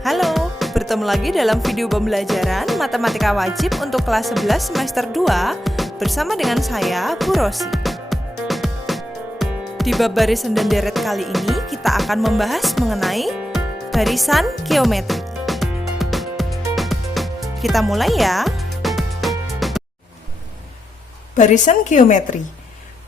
Halo, bertemu lagi dalam video pembelajaran Matematika Wajib untuk kelas 11 semester 2 bersama dengan saya, Bu Rosi. Di bab barisan dan deret kali ini, kita akan membahas mengenai barisan geometri. Kita mulai ya. Barisan geometri.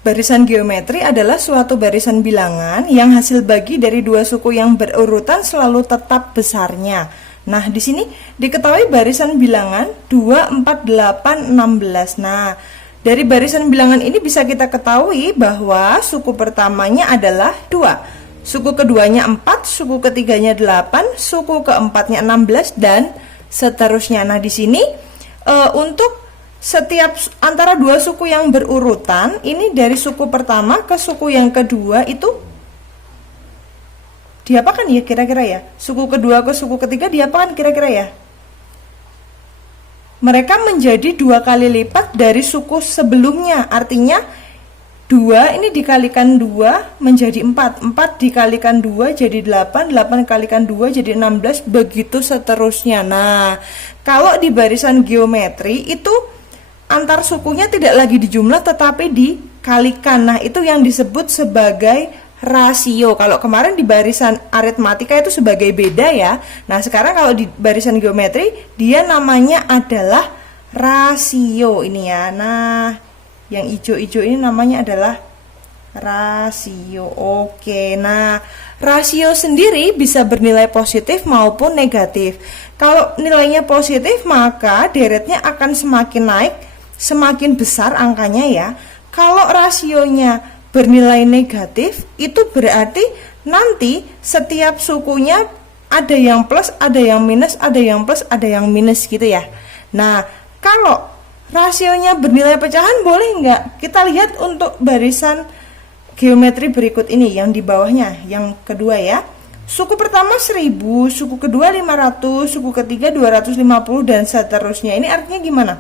Barisan geometri adalah suatu barisan bilangan yang hasil bagi dari dua suku yang berurutan selalu tetap besarnya. Nah, di sini diketahui barisan bilangan 2, 4, 8, 16. Nah, dari barisan bilangan ini bisa kita ketahui bahwa suku pertamanya adalah 2, suku keduanya 4, suku ketiganya 8, suku keempatnya 16, dan seterusnya. Nah, di sini untuk setiap antara dua suku yang berurutan, ini dari suku pertama ke suku yang kedua itu diapakan ya kira-kira ya? Suku kedua ke suku ketiga diapakan kira-kira ya? Mereka menjadi 2 kali lipat dari suku sebelumnya. Artinya 2 ini dikalikan 2 menjadi 4, 4 dikalikan 2 jadi 8, 8 dikalikan 2 jadi 16, begitu seterusnya. Nah, kalau di barisan geometri itu antar sukunya tidak lagi dijumlah tetapi dikalikan. Nah, itu yang disebut sebagai rasio. Kalau kemarin di barisan aritmatika itu sebagai beda ya. Nah, sekarang kalau di barisan geometri dia namanya adalah rasio ini ya. Nah, yang hijau-hijau ini namanya adalah rasio. Oke. Nah, rasio sendiri bisa bernilai positif maupun negatif. Kalau nilainya positif, maka deretnya akan semakin naik, semakin besar angkanya ya. Kalau rasionya bernilai negatif, itu berarti nanti setiap sukunya ada yang plus, ada yang minus, ada yang plus, ada yang minus gitu ya. Nah, kalau rasionya bernilai pecahan boleh nggak? Kita lihat untuk barisan geometri berikut ini yang di bawahnya, yang kedua ya. Suku pertama 1000, suku kedua 500, suku ketiga 250 dan seterusnya. Ini artinya gimana?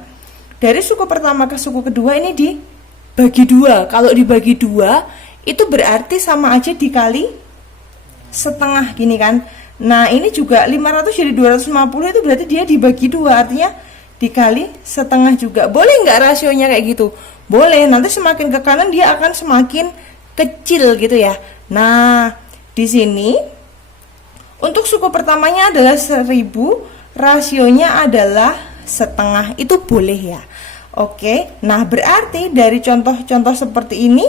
Dari suku pertama ke suku kedua ini dibagi 2. Kalau dibagi 2 itu berarti sama aja dikali setengah gini kan. Nah, ini juga 500 jadi 250 itu berarti dia dibagi 2, artinya dikali setengah juga. Boleh nggak rasionya kayak gitu? Boleh, nanti semakin ke kanan dia akan semakin kecil gitu ya. Nah, di sini untuk suku pertamanya adalah 1000, rasionya adalah setengah, itu boleh ya. Oke, nah berarti dari contoh-contoh seperti ini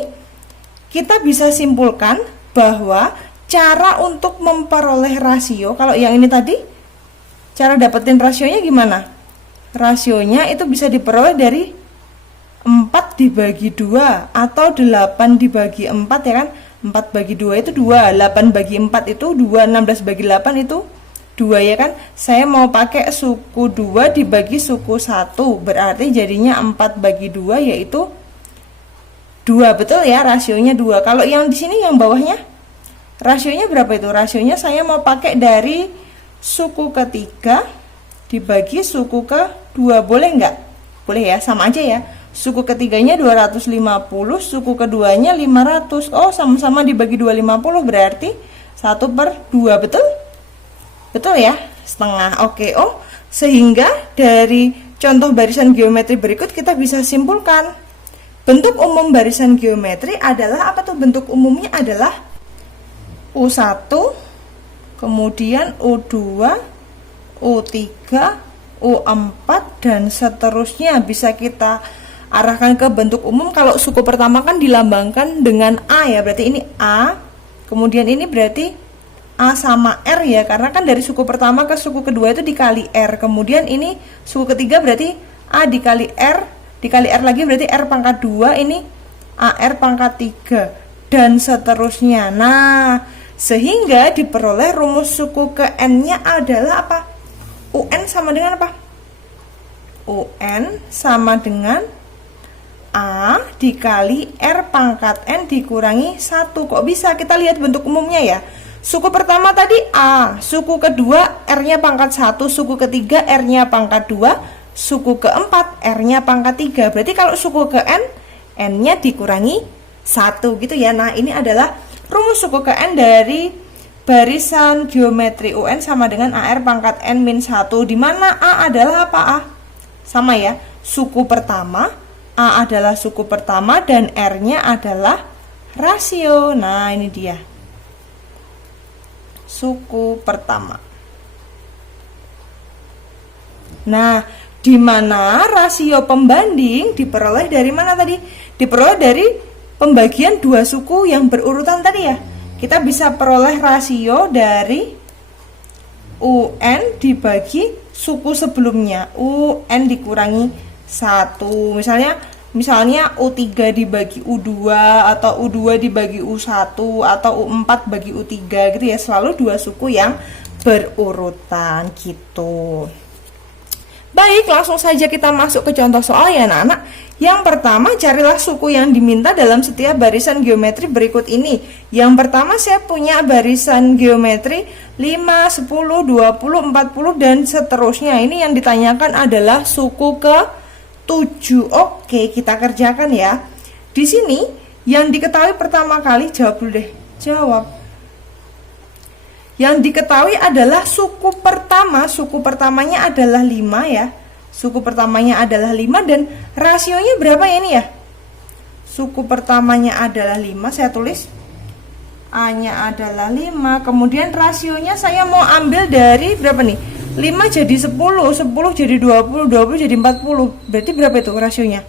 kita bisa simpulkan bahwa cara untuk memperoleh rasio, kalau yang ini tadi cara dapetin rasionya gimana? Rasionya itu bisa diperoleh dari 4 dibagi 2 atau 8 dibagi 4 ya kan. 4 bagi 2 itu 2, 8 bagi 4 itu 2, 16 bagi 8 itu 2 ya kan. Saya mau pakai suku 2 dibagi suku 1, berarti jadinya 4 bagi 2 yaitu 2, betul ya, rasionya 2. Kalau yang di sini yang bawahnya rasionya berapa itu? Rasionya saya mau pakai dari suku ketiga dibagi suku kedua, boleh nggak? Boleh ya, sama aja ya. Suku ketiganya 250, suku keduanya 500. Oh, sama-sama dibagi 250 berarti 1/2, betul? Betul ya, setengah. Oke, sehingga dari contoh barisan geometri berikut kita bisa simpulkan bentuk umum barisan geometri adalah apa tuh? Bentuk umumnya adalah U1, kemudian U2, U3, U4 dan seterusnya. Bisa kita arahkan ke bentuk umum. Kalau suku pertama kan dilambangkan dengan A ya, berarti ini A, kemudian ini berarti A sama R ya, karena kan dari suku pertama ke suku kedua itu dikali R. Kemudian ini suku ketiga berarti A dikali R lagi berarti R pangkat 2, ini AR pangkat 3 dan seterusnya. Nah, sehingga diperoleh rumus suku ke N-nya adalah apa? UN sama dengan apa? UN sama dengan A dikali R pangkat N dikurangi 1. Kok bisa? Kita lihat bentuk umumnya ya. Suku pertama tadi A, suku kedua R-nya pangkat 1, suku ketiga R-nya pangkat 2, suku keempat R-nya pangkat 3. Berarti kalau suku ke N, N-nya dikurangi 1 gitu ya. Nah, ini adalah rumus suku ke N dari barisan geometri UN sama dengan AR pangkat N min 1, di mana A adalah apa? A sama ya, suku pertama, A adalah suku pertama dan R-nya adalah rasio. Nah, ini dia suku pertama. Nah, di mana rasio pembanding diperoleh dari mana tadi? Diperoleh dari pembagian dua suku yang berurutan tadi ya. Kita bisa peroleh rasio dari UN dibagi suku sebelumnya. UN dikurangi 1. Misalnya U3 dibagi U2 atau U2 dibagi U1 atau U4 bagi U3 gitu ya. Selalu dua suku yang berurutan gitu. Baik, langsung saja kita masuk ke contoh soal ya anak-anak. Yang pertama, carilah suku yang diminta dalam setiap barisan geometri berikut ini. Yang pertama saya punya barisan geometri 5, 10, 20, 40 dan seterusnya. Ini yang ditanyakan adalah suku ke-7. Oke, kita kerjakan ya. Di sini yang diketahui pertama kali, jawab dulu deh. Jawab. Yang diketahui adalah suku pertama, suku pertamanya adalah 5 ya. Suku pertamanya adalah 5 dan rasionya berapa ya ini ya? Suku pertamanya adalah 5, saya tulis A-nya adalah 5. Kemudian rasionya saya mau ambil dari berapa nih? 5 jadi 10, 10 jadi 20, 20 jadi 40. Berarti berapa itu rasionya?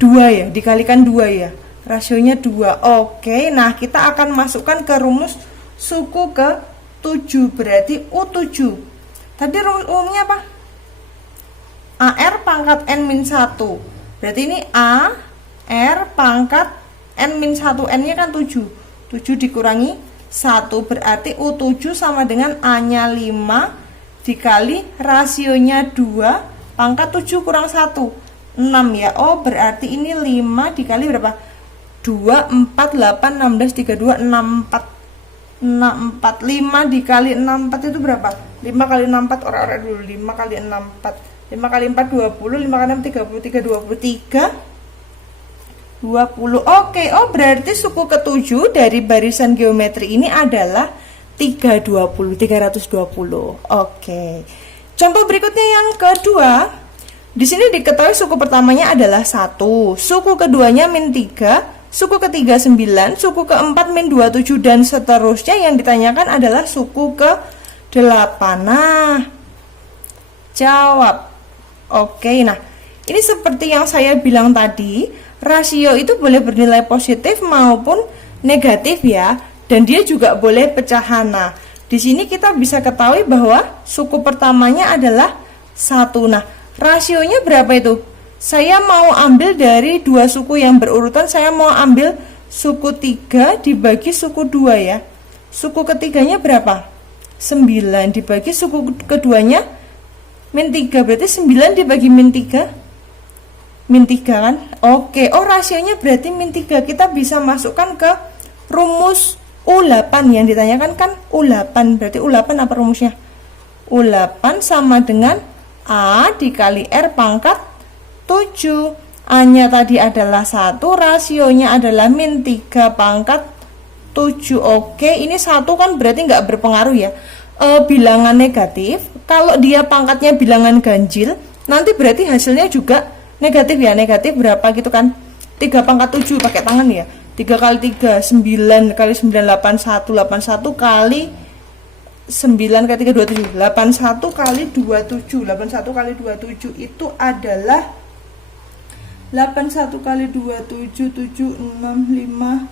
2 ya, dikalikan 2 ya. Rasionya 2. Oke, nah kita akan masukkan ke rumus suku ke-7, berarti U7. Tadi rumus umumnya apa? AR pangkat N-1. Berarti ini AR pangkat N-1. N-nya kan 7. 7 dikurangi 1, berarti U7 sama dengan A-nya 5 dikali rasionya 2, pangkat 7 kurang 1, 6 ya. Oh, berarti ini 5 dikali berapa? 2, 4, 8, 16, 32, 64. 64, 5 dikali 64 itu berapa? 5 kali 64, orang-orang dulu, 5 kali 64, 5 kali 4 20, 5 kali 6 33, 23 20. Oke, oh berarti suku ke-7 dari barisan geometri ini adalah 320. Oke. Contoh berikutnya yang kedua. Di sini diketahui suku pertamanya adalah 1, suku keduanya min 3, suku ketiga 9, suku keempat min 27 dan seterusnya. Yang ditanyakan adalah suku ke-8. Nah, jawab. Oke, nah ini seperti yang saya bilang tadi, rasio itu boleh bernilai positif maupun negatif ya, dan dia juga boleh pecahan. Nah, di sini kita bisa ketahui bahwa suku pertamanya adalah 1. Nah, rasionya berapa itu? Saya mau ambil dari dua suku yang berurutan, saya mau ambil suku 3 dibagi suku 2 ya. Suku ketiganya berapa? 9 dibagi suku keduanya min 3, berarti 9 dibagi min 3 min 3 kan? Oke, oh rasionya berarti min 3. Kita bisa masukkan ke rumus U8 yang ditanyakan kan U8. Berarti U8 apa rumusnya? U8 sama dengan A dikali R pangkat 7. A-nya tadi adalah 1, rasionya adalah min 3 pangkat 7. Oke, ini 1 kan berarti nggak berpengaruh ya. Bilangan negatif, kalau dia pangkatnya bilangan ganjil, nanti berarti hasilnya juga negatif ya. Negatif berapa gitu kan? 3 pangkat 7 pakai tangan ya. 3 kali 3, 9 kali 9, 81. 81 kali 9 kali 3, 27. 81 kali 27. 81 kali 27 itu adalah 81 kali 27, 7, 6, 5,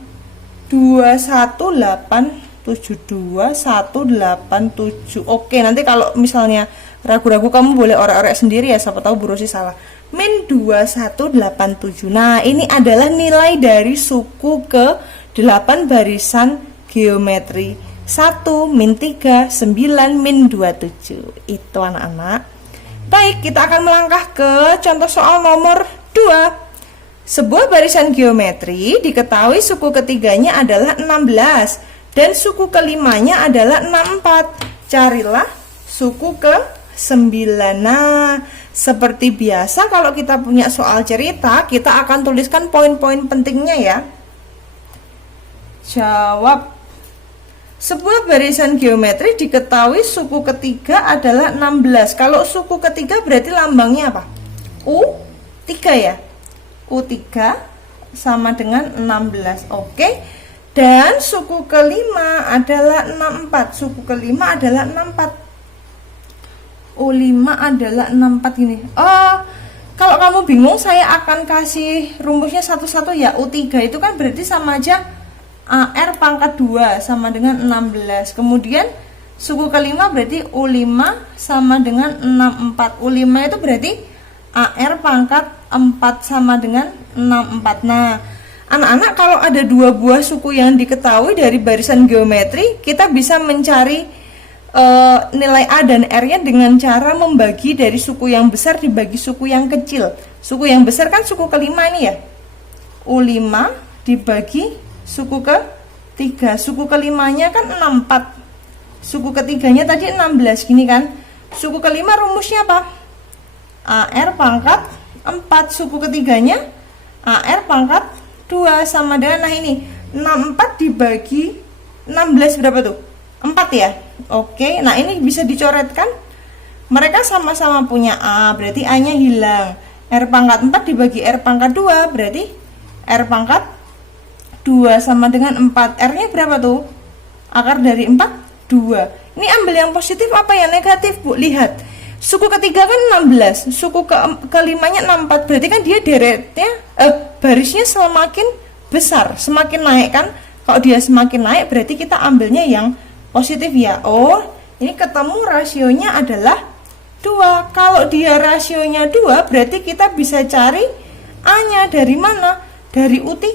21, 8, 72, 187. Oke, nanti kalau misalnya ragu-ragu kamu boleh orek-orek sendiri ya, siapa tahu Bu Rosi salah. Min 2187. Nah, ini adalah nilai dari suku ke-8 barisan geometri 1, min 3, 9, min 27. Itu anak-anak. Baik, kita akan melangkah ke contoh soal nomor 2. Sebuah barisan geometri diketahui suku ketiganya adalah 16 dan suku kelimanya adalah 64. Carilah suku ke-9. Nah, seperti biasa kalau kita punya soal cerita, kita akan tuliskan poin-poin pentingnya ya. Jawab. Sebuah barisan geometri diketahui suku ketiga adalah 16. Kalau suku ketiga berarti lambangnya apa? U3 ya. U3 sama dengan 16. Oke. Dan suku kelima adalah 64. Suku kelima adalah 64. U5 adalah 64 gini. Kalau kamu bingung, saya akan kasih rumusnya satu-satu ya. U3 itu kan berarti sama aja AR pangkat 2 sama dengan 16. Kemudian suku kelima berarti U5 sama dengan 64. U5 itu berarti AR pangkat 4 sama dengan 64. Nah, anak-anak, kalau ada dua buah suku yang diketahui dari barisan geometri, kita bisa mencari nilai A dan R-nya dengan cara membagi dari suku yang besar dibagi suku yang kecil. Suku yang besar kan suku kelima ini ya. U5 dibagi suku ke-3. Suku kelimanya kan 64. Suku ketiganya tadi 16 gini kan. Suku kelima rumusnya apa? AR pangkat 4. Suku ketiganya AR pangkat 2 sama dengan, nah ini 64 dibagi 16 berapa tuh? 4 ya. Oke, nah ini bisa dicoretkan. Mereka sama-sama punya A, berarti A-nya hilang. R pangkat 4 dibagi R pangkat 2 berarti R pangkat 2 sama dengan 4. R-nya berapa tuh? Akar dari 4, 2. Ini ambil yang positif apa yang negatif, Bu? Lihat. Suku ketiga kan 16, suku kelimanya 64. Berarti kan dia deretnya barisnya semakin besar, semakin naik kan? Kalau dia semakin naik berarti kita ambilnya yang positif ya. Oh, ini ketemu rasionya adalah 2. Kalau dia rasionya 2 berarti kita bisa cari A-nya dari mana? Dari U3.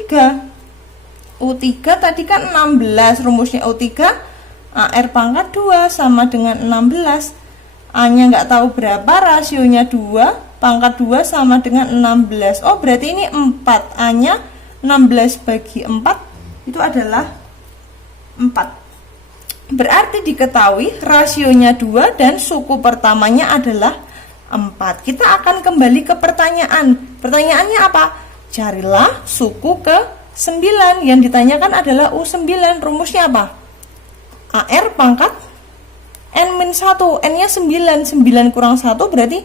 U3 tadi kan 16, rumusnya U3 AR pangkat 2 sama dengan 16. A-nya nggak tahu berapa, rasionya 2, pangkat 2 sama dengan 16. Oh, berarti ini 4. A-nya 16 bagi 4 itu adalah 4. Berarti diketahui rasionya 2 dan suku pertamanya adalah 4. Kita akan kembali ke pertanyaan. Pertanyaannya apa? Carilah suku ke-9. Yang ditanyakan adalah U9. Rumusnya apa? AR pangkat N-1. N-nya 9. 9 kurang 1 berarti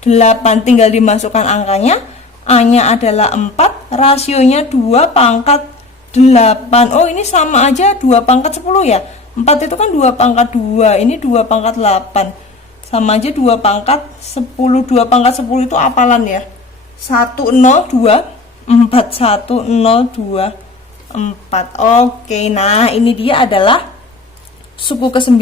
8. Tinggal dimasukkan angkanya. A-nya adalah 4. Rasionya 2 pangkat 8. Oh, ini sama aja 2 pangkat 10 ya. 4 itu kan 2 pangkat 2, ini 2 pangkat 8. Sama aja 2 pangkat 10. 2 pangkat 10 itu apalan ya. 1, 0, 2, 4. 1, 0, 2, 4. Oke, nah ini dia adalah suku ke-9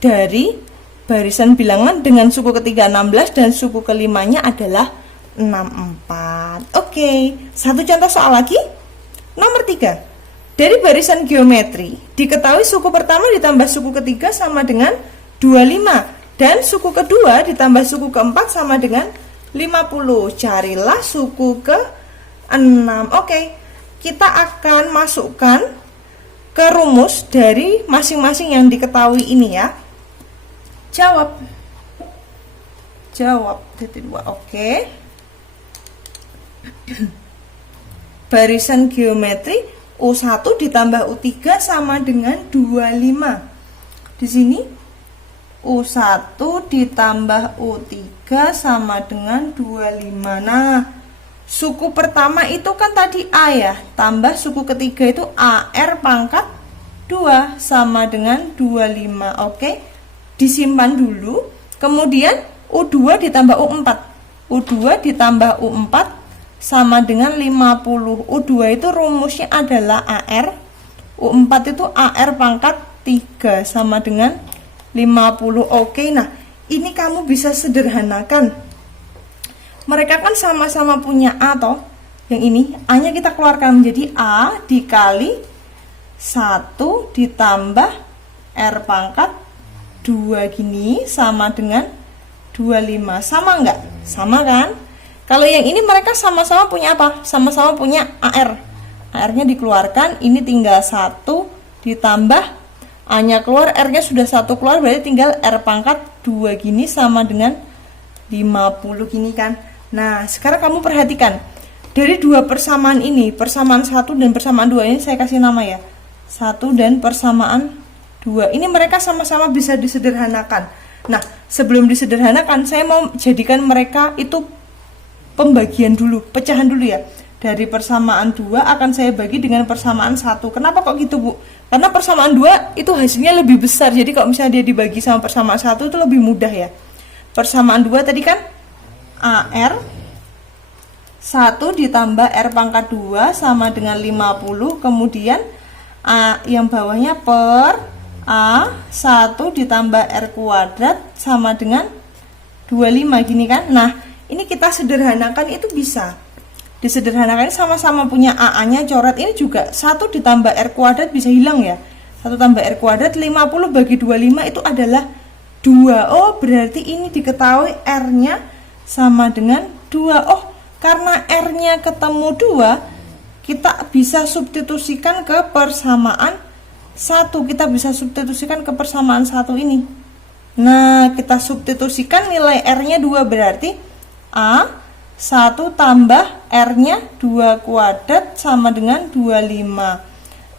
dari barisan bilangan dengan suku ketiga 16 dan suku kelimanya adalah 64. Oke, satu contoh soal lagi. Nomor 3. Dari barisan geometri, diketahui suku pertama ditambah suku ketiga sama dengan 25. Dan suku kedua ditambah suku keempat sama dengan 50. Carilah suku ke-6. Oke, kita akan masukkan ke rumus dari masing-masing yang diketahui ini ya. Jawab. Titik 2. Oke. Barisan geometri U1 ditambah U3 sama dengan 25. Di sini U1 ditambah U3 sama dengan 25. Nah, suku pertama itu kan tadi A ya, tambah suku ketiga itu AR pangkat 2 sama dengan 25. Oke, disimpan dulu. Kemudian U2 ditambah U4. U2 ditambah U4 sama dengan 50. U2 itu rumusnya adalah AR. U4 itu AR pangkat 3 sama dengan 50. Oke, nah ini kamu bisa sederhanakan. Mereka kan sama-sama punya A toh. Yang ini A-nya kita keluarkan menjadi A dikali 1 ditambah R pangkat 2 gini sama dengan 25. Sama enggak? Sama kan? Kalau yang ini mereka sama-sama punya apa? Sama-sama punya AR. AR-nya dikeluarkan, ini tinggal 1 ditambah A-nya keluar, R-nya sudah 1 keluar, berarti tinggal R pangkat 2 gini sama dengan 50 gini kan. Nah, sekarang kamu perhatikan. Dari dua persamaan ini, persamaan 1 dan persamaan 2 ini saya kasih nama ya. 1 dan persamaan 2. Ini mereka sama-sama bisa disederhanakan. Nah, sebelum disederhanakan, saya mau jadikan mereka itu pembagian dulu, pecahan dulu ya. Dari persamaan 2 akan saya bagi dengan persamaan 1. Kenapa kok gitu, Bu? Karena persamaan 2 itu hasilnya lebih besar. Jadi kalau misalnya dia dibagi sama persamaan 1 itu lebih mudah ya. Persamaan 2 tadi kan AR 1 ditambah R pangkat 2 sama dengan 50. Kemudian A yang bawahnya per A 1 ditambah R kuadrat sama dengan 25 gini kan. Nah, ini kita sederhanakan itu bisa. Disederhanakan sama-sama punya AA-nya coret. Ini juga 1 ditambah R kuadrat bisa hilang ya. 1 tambah R kuadrat 50 bagi 25 itu adalah 2. Oh, berarti ini diketahui R-nya sama dengan 2. Oh, karena R-nya ketemu 2, kita bisa substitusikan ke persamaan 1. Kita bisa substitusikan ke persamaan 1 ini. Nah, kita substitusikan nilai R-nya 2, berarti A 1 tambah R-nya 2 kuadrat sama dengan 25.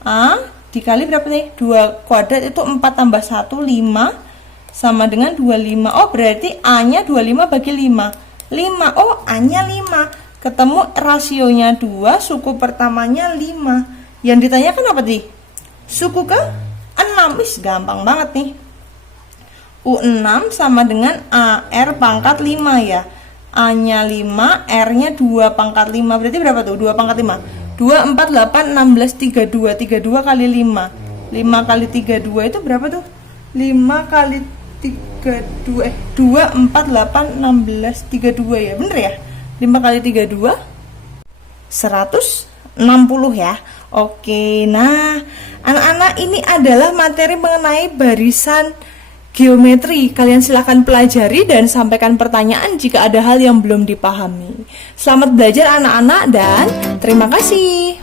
A dikali berapa nih? 2 kuadrat itu 4 tambah 1, 5 sama dengan 25. Oh, berarti A-nya 25 bagi 5. 5. Oh, A-nya 5. Ketemu rasionya 2, suku pertamanya 5. Yang ditanyakan apa tadi? Suku ke 6. Gampang banget nih. U6 sama dengan AR pangkat 5 ya. A-nya 5, R-nya 2 pangkat 5. Berarti berapa tuh? 2 pangkat 5. 2, 4, 8, 16, 32. 32 kali 5. 5 kali 32 itu berapa tuh? 5 kali 32 2, 4, 8, 16, 32 ya. Bener ya? 5 kali 32 160 ya. Oke, nah anak-anak, ini adalah materi mengenai barisan geometri. Kalian silahkan pelajari dan sampaikan pertanyaan jika ada hal yang belum dipahami. Selamat belajar anak-anak dan terima kasih.